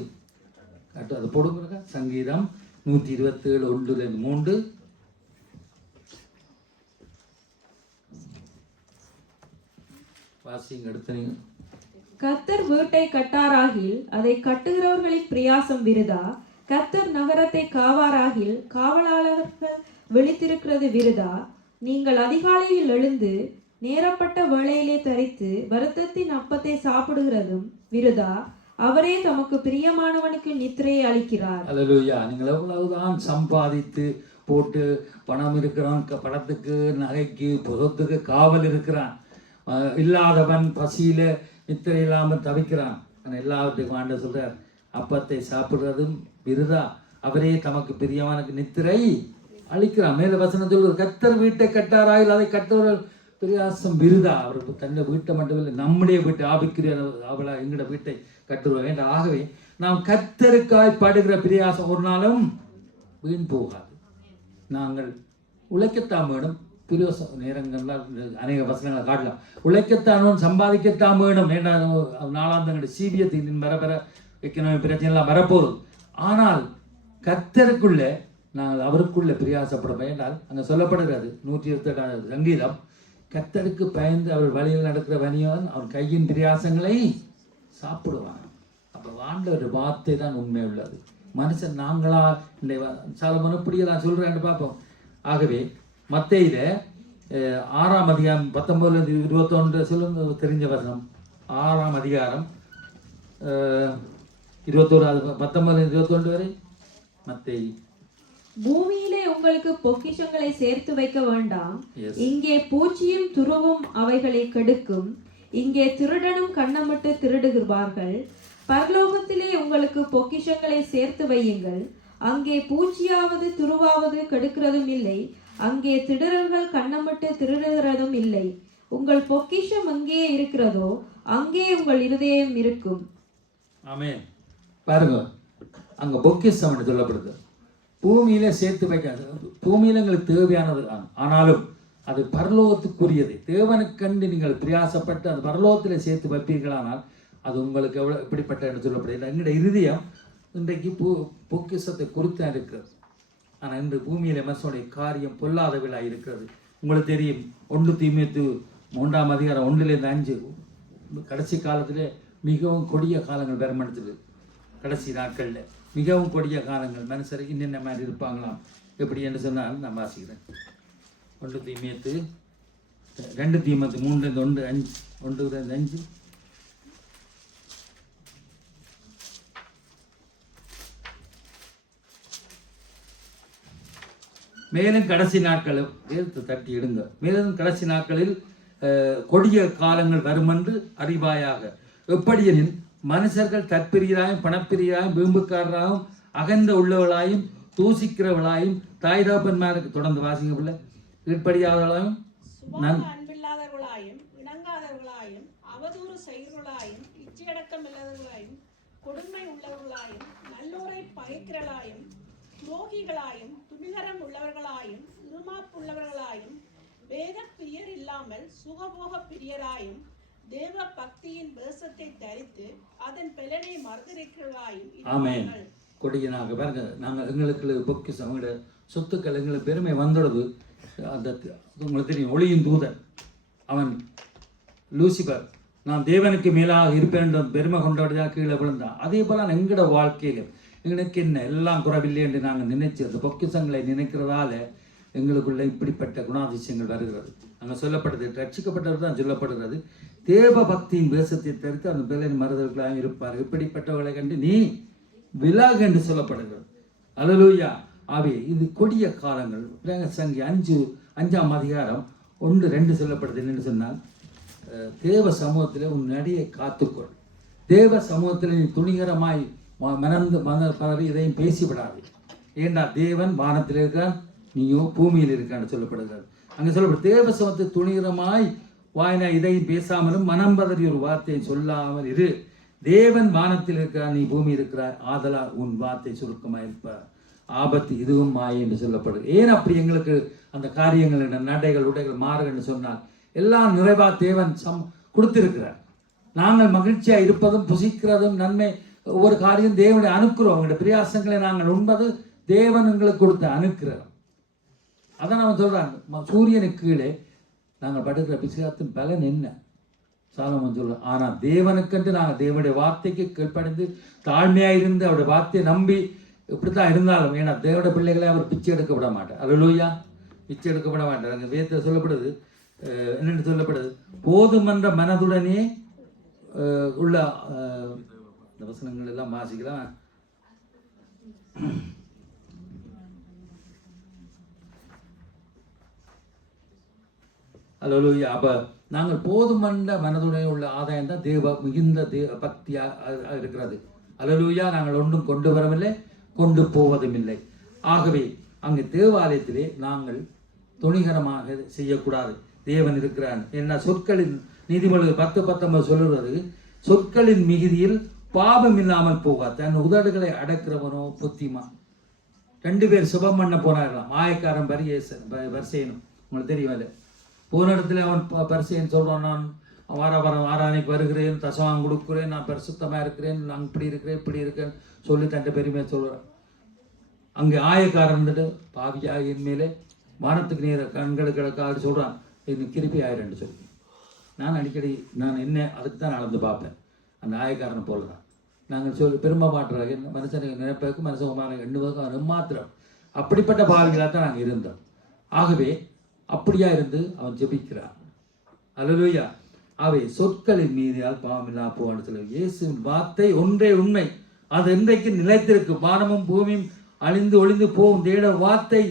அது போடுங்க. சங்கீதம் 127:1-3 வாசிங்க. எடுத்து கர்த்தர் வீட்டை கட்டாராகில் அதை கட்டுகிறவர்களின் பிரயாசம் விருதா. கர்த்தர் நகரத்தை காவாராகில் காவலாளர்கள் விழித்திருக்கிறது விருதா. நீங்கள் அதிகாலையில் எழுந்து நேரப்பட்ட வேளையிலே தரித்து வருத்தத்தின் அப்பத்தை சாப்பிடுகிறதும் விருதா. அவரே தமக்கு பிரியமானவனுக்கு நித்திரையை அளிக்கிறார். அல்லேலூயா. நீங்கள் எவ்வளவுதான் சம்பாதித்து போட்டு பணம் இருக்கிறான், பணத்துக்கு நகைக்கு புறத்துக்கு காவல் இருக்கிறான், இல்லாதவன் பசியில நித்திரை இல்லாமல் தவிக்கிறான். ஆனால் எல்லாவற்றுக்கும் ஆண்டு சொல்றார், அப்பத்தை சாப்பிடுறதும் விருதா, அவரே தமக்கு பிரியமானவனுக்கு நித்திரை அளிக்கிறான். மேல வசனம் சொல்வது, கர்த்தர் வீட்டை கட்டாராயில் அதை கட்டுறவர்கள் பிரயாசம் விருதா. அவருக்கு தன்னை வீட்டை மட்டுமில்லை, நம்முடைய வீட்டை ஆபிக்கிற அவளா எங்களோட வீட்டை கட்டுருவாங்க என்று. ஆகவே நாம் கர்த்தருக்காய் படுகிற பிரயாசம் ஒரு நாளும் வீண் போகாது. நாங்கள் உழைக்கத்தான் வேணும், நேரங்கள்லாம் அநேக வசனங்களை காட்டலாம். உழைக்கத்தான் சம்பாதிக்கத்தான் வேணும். ஏன்னா 4 சீவியத்தின் வர எக்கனாமி பிரச்சனைலாம் வரப்போகுது. ஆனால் கர்த்தருக்குள்ளே நாங்கள் அவருக்குள்ள பிரயாசப்பட வேண்டால் அங்கே சொல்லப்படுகிறது 128 சங்கீதம், கர்த்தருக்கு பயந்து அவர் வழியில் நடக்கிற வணிகன் அவன் கையின் பிரயாசங்களை சாப்பிடுவான். அப்போ ஆண்டவர் வார்த்தை தான் உண்மை உள்ளது. மனுஷன் நாங்களா இந்த சாலமோன் இப்படியெல்லாம் சொல்கிறேன்னு பார்ப்போம். ஆகவே மத்தேயில 6ஆம் அதிகாரம் 19-21 சொல்லுங்க, தெரிஞ்ச வசனம். 6ஆம் அதிகாரம் 21 19-21 வரை மத்தேயு. பூமியிலே உங்களுக்கு பொக்கிஷங்களை சேர்த்து வைக்க வேண்டாம், இங்கே பூச்சியும் துருவும் அவைகளை கெடுக்கும், இங்கே திருடனும் கண்ணமிட்டு திருடுகிறார்கள். பரலோகத்திலே உங்களுக்கு பொக்கிஷங்களை சேர்த்து வையுங்கள், அங்கே பூச்சியாவது துருவாவது கெடுக்கிறதும் இல்லை, அங்கே திருடர்கள் கண்ணமிட்டு திருடுகிறதும் இல்லை. உங்கள் பொக்கிஷம் அங்கே இருக்கிறதோ அங்கே உங்கள் இருதயம் இருக்கும். ஆமென். பாருங்க, அங்க பொக்கிஷம் சொல்லப்படுது. பூமியில சேர்த்து வைக்காது. பூமியில எங்களுக்கு தேவையானது, ஆனாலும் அது பரலோகத்துக்குரியது. தேவனுக்கு கண்டு நீங்கள் பிரயாசப்பட்டு அது பரலோகத்தில் சேர்த்து வைப்பீர்களானால் அது உங்களுக்கு எவ்வளோ எப்படிப்பட்ட என்று சொல்லப்படுகிறது. எங்களுடைய இருதயம் இன்றைக்கு பொக்கிஷத்தை குறித்தான் இருக்கிறது. ஆனால் இன்று பூமியில மனுஷனுடைய காரியம் பொல்லாதவர்களாக இருக்கிறது. உங்களுக்கு தெரியும், 1 தீமோத்தேயு 3ஆம் அதிகாரம் 1-5 கடைசி காலத்தில் மிகவும் கொடிய காலங்கள் பெருமடுத்துது. கடைசி நாட்களில் மிகவும் கொடிய காலங்கள், மனுஷருக்கு இன்னென்ன மாதிரி இருப்பாங்களாம். எப்படி என்று சொன்னால் நான் வாசிக்கிறேன். 1 தீமோத்தேயு 2 தீமோத்தேயு 3-1-5 மேலும் கடைசி நாட்களில் வேர்த்து தட்டி இடுங்க. மேலும் கடைசி நாட்களில் கொடிய காலங்கள் வருமென்று அறிவாயாக. எப்படியெனில் மனுஷர்கள் தற்பிரியராயும் பணப்பிரியராயும் வீம்புக்காரராயும் அகந்த உள்ளவர்களாயும் தூசிக்கிறவர்களாயும் தாய் தகப்பன்மாருக்கு தொடர்ந்து வாசிங்க பிள்ளை கீழ்ப்படியாதவர்களாயும் அன்பில்லாதவர்களாயும் இணங்காதவர்களாயும் அவதூறு செய்கிறவர்களாயும் இச்சையடக்கம் இல்லாதவர்களாயும் கொடுமை உள்ளவர்களாயும் நல்லோரை பகைக்கிறவர்களாயும் துரோகிகளாயும் துணிகரம் உள்ளவர்களாயும் இருமாப்புள்ளவர்களாயும் வேத பிரியர் இல்லாமல் சுகபோக பிரியராயும் தேவ பக்தியின் வேஷத்தை தரித்து அதன் பலனை மறுதலிக்கிறவர்களாயும். ஆமென். கொடியனாக பாருங்க, நாங்கள் எங்களுக்கு பொக்கிஷம் எங்களுடைய சொத்துக்கள் எங்களுக்கு பெருமை வந்துடுது. அந்த உங்களுக்கு தெரியும், ஒளியின் தூதன் அவன் லூசிபர், நான் தேவனுக்கு மேலாக இருப்பேன் என்ற பெருமை கொண்டாடியாக கீழே விழுந்தான். அதே போல எங்களோட வாழ்க்கையிலும் எங்களுக்கு என்ன எல்லாம் குறவில்லை என்று நாங்கள் நினைச்சு அந்த பொக்கிஷங்களை நினைக்கிறதால எங்களுக்குள்ள இப்படிப்பட்ட குணாதிசயங்கள் வருகிறது. அங்கே சொல்லப்படுது, ரட்சிக்கப்பட்டவர் தான் சொல்லப்படுகிறது. தேவ பக்தியின் வேஷத்தை தவிர்த்து அந்த பிள்ளையின் மறுதல்களாக இருப்பார். இப்படிப்பட்டவர்களை கண்டு நீ விலகு என்று சொல்லப்படுகிறது. அல்லேலூயா. ஆவே இது கொடிய காலங்கள். சங்கி 5ஆம் அதிகாரம் 1-2 சொல்லப்படுது. என்னென்னு சொன்னால், தேவ சமூகத்தில் உன் நடியை காத்துக்கொள். தேவ சமூகத்தில் நீ துணிகரமாய் மனந்து பரவி இதையும் பேசிவிடாது. ஏண்டா தேவன் வானத்தில் இருக்கிறான், நீயோ பூமியில் இருக்கான்னு சொல்லப்படுகிறது. அங்கே சொல்லப்படும் தேவ சமூகத்தை துணிகரமாய் வாயினா இதையும் பேசாமலும் மனம் பதறி ஒரு வார்த்தையை சொல்லாமல் இரு. தேவன் வானத்தில் இருக்கிறார், நீ பூமி இருக்கிறாய், ஆதலால் உன் வார்த்தை சுருக்கமாக இருப்பார். ஆபத்து இதுவும் மாயை என்று சொல்லப்படுது. ஏன் அப்படி எங்களுக்கு அந்த காரியங்கள் நடைகள் உடைகள் மாறு என்று சொன்னால் எல்லாம் நிறைவா தேவன் கொடுத்திருக்கிறார். நாங்கள் மகிழ்ச்சியா இருப்பதும் புசிக்கிறதும் நன்மை ஒவ்வொரு காரியம் தேவனுடைய அனுக்கிறோம். அவங்களுடைய பிரியாசங்களை நாங்கள் உண்பது தேவன் எங்களுக்கு கொடுத்த அனுக்கிறோம். அதான் நம்ம சொல்றாங்க, சூரியனுக்கு கீழே நாங்கள் படுக்கிற பிசாத்தின் பலன் என்ன சாலமோன் சொல்ற. ஆனா தேவனுக்கென்று நாங்கள் தேவனுடைய வார்த்தைக்கு கீழ்ப்படைந்து தாழ்மையாக இருந்து அவருடைய வார்த்தையை நம்பி இப்படித்தான் இருந்தாலும், ஏன்னா தேவனுடைய பிள்ளைகளை அவர் பிச்சை எடுக்க விட மாட்டார். அல்லேலூயா. பிச்சை எடுக்க விட மாட்டார். அங்கே வேதத்தில் சொல்லப்படுது, என்னென்னு சொல்லப்படுது, போதுமன்ற மனதுடனே உள்ள இந்த வசனங்கள் எல்லாம் வாசிக்கலாம். அல்லேலூயா. அப்ப நாங்கள் போதுமன்ற மனதுடனே உள்ள ஆதாயம் தான் மிகுந்த பக்தியா இருக்கிறது. அல்லேலூயா. நாங்கள் ஒன்றும் கொண்டு வரவில்லை, கொண்டு போவதும் இல்லை. ஆகவே அங்கு தேவாலயத்திலே நாங்கள் துணிகரமாக செய்யக்கூடாது. தேவன் இருக்கிறான். என்ன சொற்களின் நீதிமொழிகள் 10-19 சொல்லுறது, சொற்களின் மிகுதியில் பாவம் இல்லாமல் போகாது, தன் உதடுகளை அடக்கிறவனோ புத்திமா. 2 பேர் சுபம் பண்ண போனார்களாம். மாயக்காரன் வரிசையனும் உங்களுக்கு தெரியும். போன இடத்துல அவன் பரிசைன்னு சொல்கிறான், நான் ஆராதனைக்கு வருகிறேன், தசவாங்க கொடுக்குறேன், நான் பரிசுத்தமாக இருக்கிறேன், நான் இப்படி இருக்கிறேன் இப்படி இருக்கேன்னு சொல்லி தன்னை பெருமையாக சொல்கிறான். அங்கே ஆயக்காரன் இருந்துட்டு பாவியாக என் மேலே வானத்துக்கு நேர கண்களுக்கு சொல்கிறான், எனக்கு கிருப்பி ஆயிரன்னு சொல்லி. நான் அடிக்கடி என்ன அதுக்கு தான் நடந்து பார்ப்பேன். அந்த ஆயக்காரனை போல தான் நாங்கள் சொல்லி பெருமை மாட்டுறாங்க. மனுஷனுக்கு நினைப்பதற்கு மனுஷன் எண்ணுவதற்கு மாத்திரம் அப்படிப்பட்ட பாவிகளாக தான் நாங்கள் இருந்தோம். ஆகவே அப்படியா இருந்து அவன் ஜெபிக்கிறான். அல்லேலூயா. அவை சொற்களின் மீதியால் பாவம் இல்லா போவான்னு சொல்லி இயேசுவின் வார்த்தை ஒன்றே உண்மை, அது இன்றைக்கு நிலைத்திருக்கு. வானமும் பூமியும் அழிந்து ஒளிந்து போகும், தேட வார்த்தை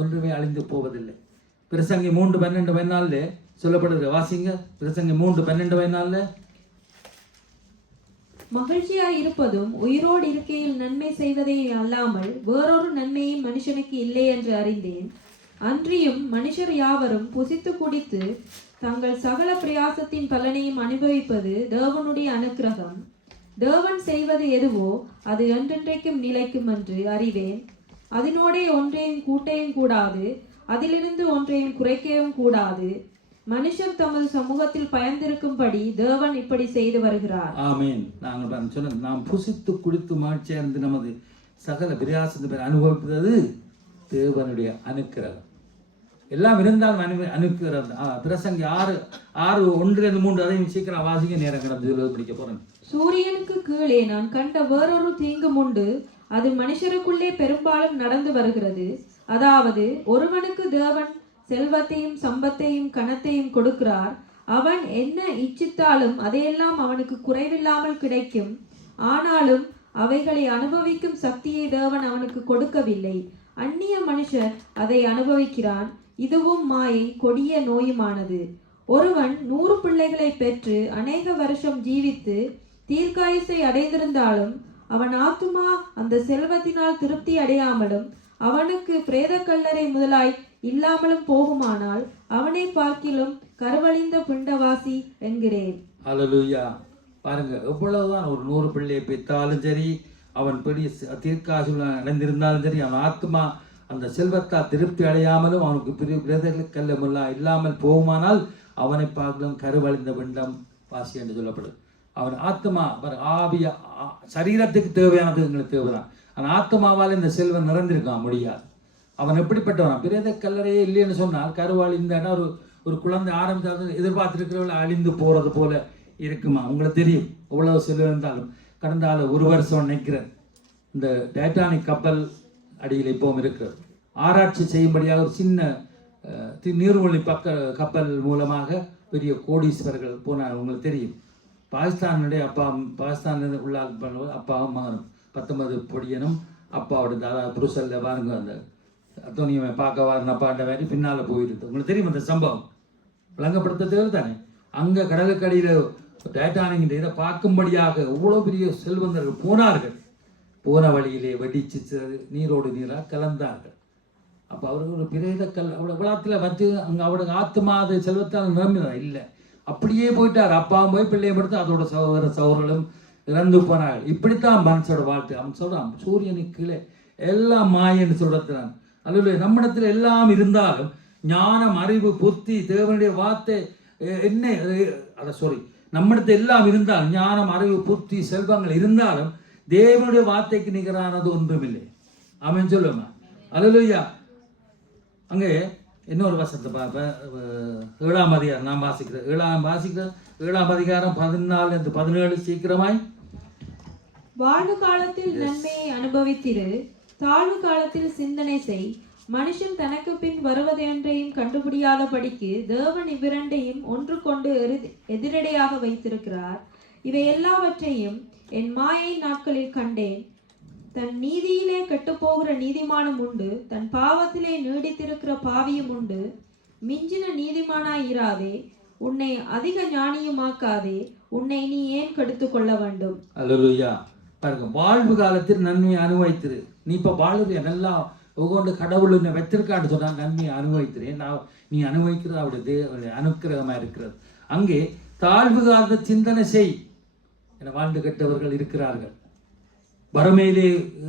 ஒன்றுமே அழிந்து போவதில்லை. பிரசங்கி 3:12 சொல்லப்படுது. வாசிங்க பிரசங்கி 3:12. மகிழ்ச்சியாய் இருப்பதும் உயிரோடு இருக்கையில் நன்மை செய்வதே அல்லாமல் வேறொரு நன்மையும் மனுஷனுக்கு இல்லை என்று அறிந்தேன். அன்றியும் மனுஷர் யாவரும் புசித்து குடித்து தங்கள் சகல பிரயாசத்தின் பலனையும் அனுபவிப்பது தேவனுடைய அனுக்கிரகம். தேவன் செய்வது எதுவோ அது என்றென்றைக்கும் நிலைக்கும் என்று அறிவேன். அதனோடே ஒன்றையும் கூட்டையும் கூடாது, அதிலிருந்து ஒன்றையும் குறைக்கவும் கூடாது. மனுஷர் தமது சமூகத்தில் பயந்திருக்கும்படி தேவன் இப்படி செய்து வருகிறார். ஆமீன். நாங்கள் சொன்ன நாம் புசித்து குடித்து மாட்சியார்ந்து நமது சகல பிரயாசத்தை அனுபவிப்பது தேவனுடைய அனுக்கிரகம். எல்லாம் இருந்தாலும் அனுப்புகிறது. பிரசங்கி 6:1-3 அதையும் சீக்கிரம் வாசிக்க நேரம் கிடந்து பிடிக்க போறேன். சூரியனுக்கு கீழே நான் கண்ட வேறொரு தீங்கும் உண்டு, அது மனுஷருக்குள்ளே பெரும்பாலும் நடந்து வருகிறது. அதாவது ஒருவனுக்கு தேவன் செல்வத்தையும் சம்பத்தையும் கனத்தையும் கொடுக்கிறார். அவன் என்ன இச்சித்தாலும் அதையெல்லாம் அவனுக்கு குறைவில்லாமல் கிடைக்கும். ஆனாலும் அவைகளை அனுபவிக்கும் சக்தியை தேவன் அவனுக்கு கொடுக்கவில்லை. அந்நிய மனுஷர் அதை அனுபவிக்கிறான். இதுவும் மாயை, கொடிய நோயுமானது. ஒருவன் 100 பிள்ளைகளை பெற்று அநேக வருஷம் ஜீவித்து தீர்க்காயுசை அடைந்திருந்தாலும் அவன் ஆத்துமா அந்த செல்வத்தினால் திருப்தி அடையாமலும் அவனுக்கு பிரேத கல்லறை முதலாய் இல்லாமலும் போகுமானால் அவனை பார்க்கிலும் கருவழிந்த பிண்டவாசி என்கிறேன். அல்லேலூயா. பாருங்க, எவ்வளவுதான் ஒரு 100 பிள்ளையை பெற்றாலும் சரி, அவன் பெரிய தீர்க்காசு அடைந்திருந்தாலும் சரி, அவன் ஆத்மா அந்த செல்வத்தால் திருப்தி அடையாமலும் அவனுக்கு பிரேதக்கல்லெல்லாம் இல்லாமல் போகுமானால் அவனை பார்க்கலும் கருவழிந்த பிண்டம் வாசி என்று சொல்லப்படுது. அவன் ஆத்மா ஆவிய சரீரத்துக்கு தேவையானது எங்களுக்கு தேவைதான். அவன் ஆத்மாவால் இந்த செல்வம் நிறைந்திருக்கான் முடியாது. அவன் எப்படிப்பட்டவன்? பிரேத கல்லறையே இல்லைன்னு சொன்னால் கருவாழிந்தானா ஒரு குழந்தை ஆரம்பித்தாலும் எதிர்பார்த்திருக்கிறவர்கள் அழிந்து போறது போல இருக்குமா? உங்களுக்கு தெரியும். எவ்வளவு செல்வம் இருந்தாலும் கடந்த 1 வருஷம் நினைக்கிறேன் இந்த டைட்டானிக் கப்பல் அடியில் இப்பவும் இருக்கிறது. ஆராய்ச்சி செய்யும்படியாக ஒரு சின்ன நீர்வழி கப்பல் மூலமாக பெரிய கோடீஸ்வரர்கள் போனார். உங்களுக்கு தெரியும். பாகிஸ்தானுடைய பாகிஸ்தான் உள்ள அப்பாவும் மகனும் 19 பொடியனும் அப்பாவோட தாதா புருஷல்ல பாருங்க, அந்த அத்தோனியமை பார்க்க வாரின அப்பாண்ட மாதிரி பின்னால் போயிருக்கு. உங்களுக்கு தெரியும் அந்த சம்பவம். விளங்கப்படுத்துறது தானே. அங்கே கடலுக்கடியில் டைட்டானிக் இதை பார்க்கும்படியாக எவ்வளோ பெரிய செல்வந்தர்கள் போனார்கள். போன வழியிலே வெடிச்சு நீரோடு நீராக கலந்தார்கள். அப்போ அவருக்கு ஒரு பிரேத அவ்வளோ விழாத்தில் வச்சு அங்கே அவருக்கு ஆத்மா அது செல்வத்தால் நிரம்பினா இல்லை, அப்படியே போயிட்டார். அப்பாவும் போய் பிள்ளையை படுத்து அதோட சகோதரர்களும் இறந்து போனார்கள். இப்படித்தான் மனுஷோட வாழ்க்கை. அவன் சொல்றான் சூரியனுக்கு கீழே எல்லாம் மாயன்னு சொல்றதுதான். அல்ல, நம்மிடத்தில் எல்லாம் இருந்தாலும் ஞானம், அறிவு, புத்தி, தேவனுடைய வார்த்தை என்ன நம்மிடத்தில் எல்லாம் இருந்தாலும் ஞானம், அறிவு, புத்தி, செல்வங்கள் இருந்தாலும் தேவனுடைய வார்த்தைக்கு நிகரானது ஒன்றுமில்லை. ஆமென் சொல்லுமா? அல்லேலூயா. அங்கே இன்னொரு வசனத்தை பார்ப்பேன். 7ஆம் அதிகாரம் நான் வாசிக்கிறேன். 7ஆம் அதிகாரம் 14-17 சீக்கிரமாய். வாழ்வு காலத்தில் நன்மையை அனுபவித்திரு, தாழ்வு காலத்தில் சிந்தனை செய். மனுஷன் தனக்கு பின் வருவதென்றையும் கண்டுபிடியாதபடிக்கு தேவன் இவ்விரண்டையும் ஒன்று கொண்டு எதிரடையாக வைத்திருக்கிறார். இவை எல்லாவற்றையும் என் மாயை நாட்களில் கண்டேன். தன் நீதியிலே கெட்டுப்போகிற நீதிமானும் உண்டு, தன் பாவத்திலே நீடித்திருக்கிற பாவியும் உண்டு. மிஞ்சின நீதிமானாய் இராதே, உன்னை அதிக ஞானியுமாக்காதே, உன்னை நீ ஏன் கெடுத்து கொள்ள வேண்டும்? அல்லேலூயா. பாருங்க, வாழ்வு காலத்தில் நன்மையை அனுபவித்திரு. நீ இப்ப வாழ்வு நல்லா ஒவ்வொன்று கடவுள் என்னை வைத்திருக்கான்னு சொன்னா நன்மையை அனுபவிக்கிறேன். நீ அனுபவிக்கிறது அவருடைய அனுக்கிரகமா இருக்கிறது. அங்கே தாழ்வு காலத்தை சிந்தனை செய். என வாழ்ந்து கெட்டவர்கள் இருக்கிறார்கள், வறுமையிலே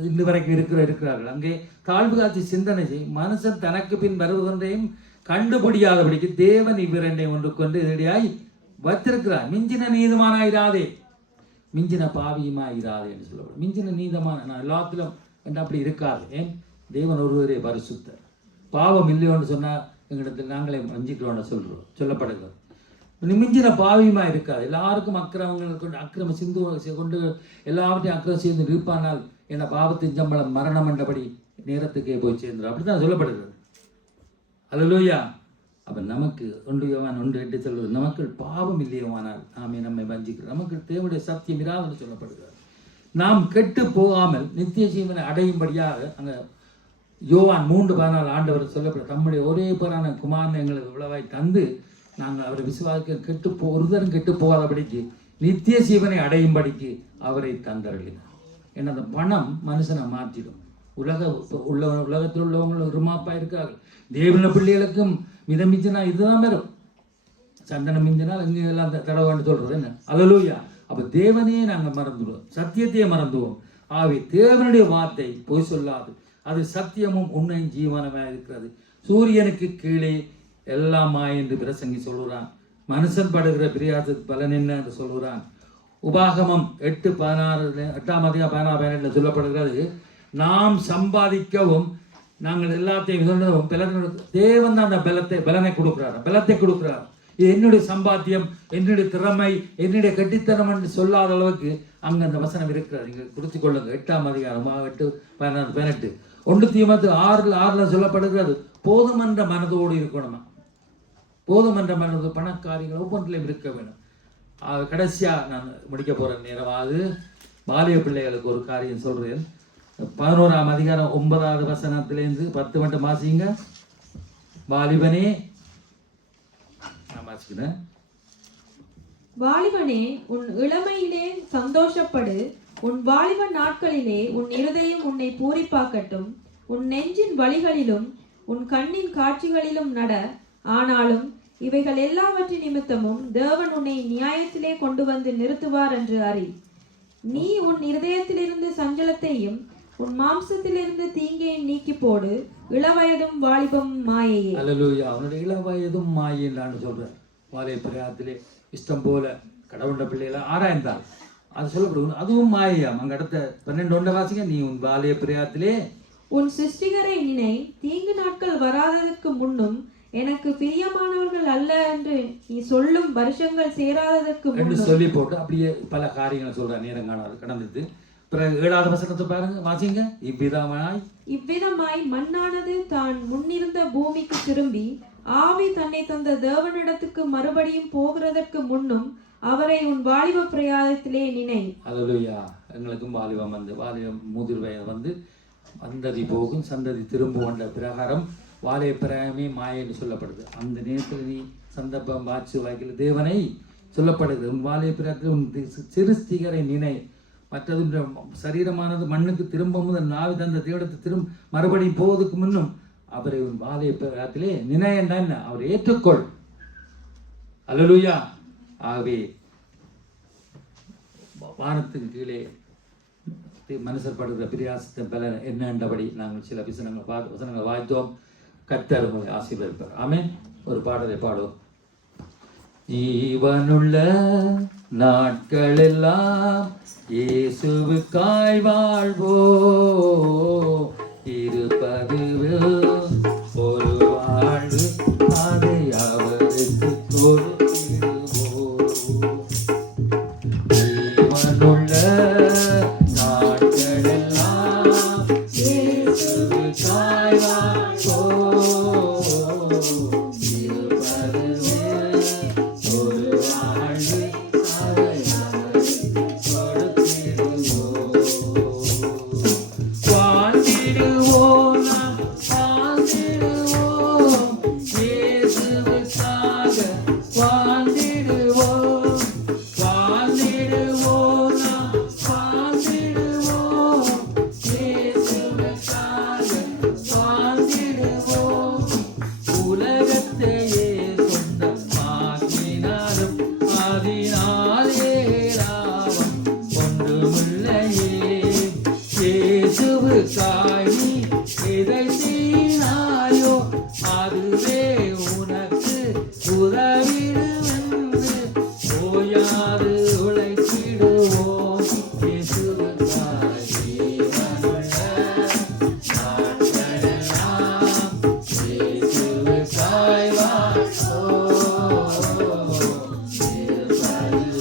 இன்று வரைக்கும் இருக்கிறார்கள். அங்கே தாழ்வு காலத்தை சிந்தனை செய். மனுஷன் தனக்கு பின் வருவதென்றையும் கண்டுபிடியாதபடிக்கு தேவன் இவ்விரண்டை ஒன்று கொண்டு எதிரியாய் வைத்திருக்கிறார். மிஞ்சின நீதிமானாயிராதே, மிஞ்சின பாவியுமாயிராதே என்று சொல்லப்படும். மிஞ்சின நீதமான நான் எல்லாத்திலும் என்று அப்படி இருக்காது. ஏன்? தேவன் ஒருவரே பரிசுத்தர். பாவம் இல்லையோன்னு சொன்னால் எங்களிடத்தில் நாங்களே வஞ்சிக்கிறோன்னு சொல்லப்படுகிறது. மிஞ்சின பாவியமாக இருக்காது. எல்லாருக்கும் அக்கிரம சிந்து கொண்டு எல்லாவற்றையும் அக்கிரமம் செய்து இருப்பானால் என்ன பாவத்தின் சம்பளம் மரணம் என்றபடி நேரத்துக்கே போய் சேர்ந்துடும். அப்படி தான் சொல்லப்படுகிறது. அல்லேலூயா. அப்போ நமக்கு 1:8 சொல்வது, நமக்கு பாவம் இல்லையோவானால் நாமே நம்மை வஞ்சிக்கிறோம். நமக்கு தேவனுடைய சத்தியம் இராதுன்னு சொல்லப்படுகிறது. நாம் கெட்டு போகாமல் நித்திய ஜீவனை அடையும்படியாக அங்கே யோவான் 3:14 ஆண்டவர் சொல்லப்பட தம்முடைய ஒரே பேரான குமாரனை எங்களுக்கு இவ்வளவாய் தந்து நாங்கள் அவரை விசுவாசிக்க ஒருதரும் கெட்டு போகாதபடிக்கு நித்திய ஜீவனை அடையும்படிக்கு அவரை தந்தருளினார். ஏன்னா அந்த பணம் மனுஷனை மாற்றிடும். உலகத்தில் உள்ளவங்களும் இருமாப்பா இருக்கார்கள். தேவன பிள்ளைகளுக்கும் மிதமிஞ்சினா இதுதான் வரும். சந்தனம் மிஞ்சினால் எங்கே எல்லாம் தடவான்னு சொல்றது என்ன? அல்லேலூயா. அப்போ தேவனையே நாங்கள் மறந்துடுவோம், சத்தியத்தையே மறந்துவோம். ஆகவே தேவனுடைய வார்த்தை பொய் சொல்லாது, அது சத்தியமும் உண்மையும் ஜீவனமாக இருக்கிறது. சூரியனுக்கு கீழே எல்லாம் மாய் என்று பிரசங்கி சொல்கிறான். மனுஷன் படுகிற பிரியாசத்துக்கு பலன் என்ன என்று சொல்கிறான். உபாகமம் 8:16 சொல்லப்படுகிறது. நாம் சம்பாதிக்கவும் நாங்கள் எல்லாத்தையும் தேவன் தான் அந்த பலனை கொடுக்கிறார். இது என்னுடைய சம்பாத்தியம், என்னுடைய திறமை, என்னுடைய கட்டித்தனம் என்று சொல்லாத அளவுக்கு அங்கே அந்த வசனம் இருக்கிறார். நீங்கள் குறித்து கொள்ளுங்க. 8:8-18 1 தீமோத்தேயு 6:6 சொல்லப்படுகிறது. போதுமன்ற மனதோடு இருக்கணுமா? போதுமன்ற மனது பணக்காரியங்கள் ஒவ்வொன்றிலையும் இருக்க வேணும். கடைசியாக நான் முடிக்க போகிற நேரமாவது பாலிய பிள்ளைகளுக்கு ஒரு காரியம் சொல்கிறேன். 11ஆம் அதிகாரம் 9வது வசனத்திலேருந்து 10 மட்டும் வாசிங்க. வாலிபனே, நான் வாசிக்கிறேன். வாலிபனே, உன் இளமையிலே சந்தோஷப்படு, உன் வாலிப நாட்களிலே உன் இருதயம் உன்னை பூரிப்பாக்கட்டும். உன் நெஞ்சின் வழிகளிலும் உன் கண்ணின் காட்சிகளிலும் நட. ஆனாலும் இவைகள் எல்லாவற்றின் நிமித்தமும் தேவன் உன்னை நியாயத்திலே கொண்டு வந்து நிறுத்துவார் என்று அறி. நீ உன் இருதயத்திலிருந்து சஞ்சலத்தையும் உன் மாம்சத்திலிருந்து தீங்கையும் நீக்கி போடு. இளவயதும் வாலிபம் மாயையே. அல்லேலூயா. அவனுடைய இளவயதும் மாயைன்னு சொல்றேன். வாலிய பிராயத்திலே இஷ்டம் போல கடவுண்ட பிள்ளைகளை ஆராய்ந்தால் அது சொல்லப்படுவது அதுவும் மாயையாம். அங்க அடுத்த 12 வாசிங்க. நீ உன் வாலிய பிராயத்திலே உன் சிருஷ்டிகரை நினை, தீங்கு நாட்கள் வராததற்கு முன்னும் எனக்கு பிரியமானவர்கள் அல்ல என்று நீ சொல்லும் வருஷங்கள் சேராததற்கு முன்னும் சொல்லி போட்டு அப்படியே பல காரியங்களை சொல்ற நேரம் காணாது கடந்தது. பிறகு 7வது வசனத்தை பாருங்க, வாசிங்க. இவ்விதமாய் மண்ணானது தான் முன்னிருந்த பூமிக்கு திரும்பி ஆவி தன்னை தந்த தேவனிடத்துக்கு மறுபடியும் போகிறதற்கு முன்னும் அவரை உன் வாலிப பிரயாதத்திலே நினை. அல்லேலூயா. எங்களுக்கும் வாலிபம் வந்து வாலிபம் முதிர் வயது வந்து சந்ததி போகும், சந்ததி திரும்புகின்ற பிரகாரம் வாலிய பிராயமே மாயன்னு சொல்லப்படுது. அந்த நேரத்தில் நீ சந்தர்ப்பம் வாட்சி வாய்க்கில் தேவனை சொல்லப்படுது. உன் வாலிய பிராயத்தில் உன் சிறுஸ்திகரை நினை. மற்றது சரீரமானது மண்ணுக்கு திரும்பும் நாவி தந்த தேவடத்தை மறுபடியும் போவதற்கு முன்னும் அவரை உன் வாலிய பிராயத்திலே நினை என்றா என்ன? அவரை ஏற்றுக்கொள். அல்லேலூயா. ஆகவே வானத்துக்கு கீழே மனுஷர் படுகிற பிரியாசத்தின் பலன் என்னன்றபடி நாங்கள் சில வசனங்கள் வாய்த்தோம். கர்த்தர் உங்களை ஆசீர்வதிப்பார். ஆமென். ஒரு பாடலை பாடுவோம். ஜீவனுள்ள நாட்களெல்லாம் இயேசுவுக்காய் வாழ்வோ, இருப்பது ஒரு வாழ்வு, அதை அவருக்கு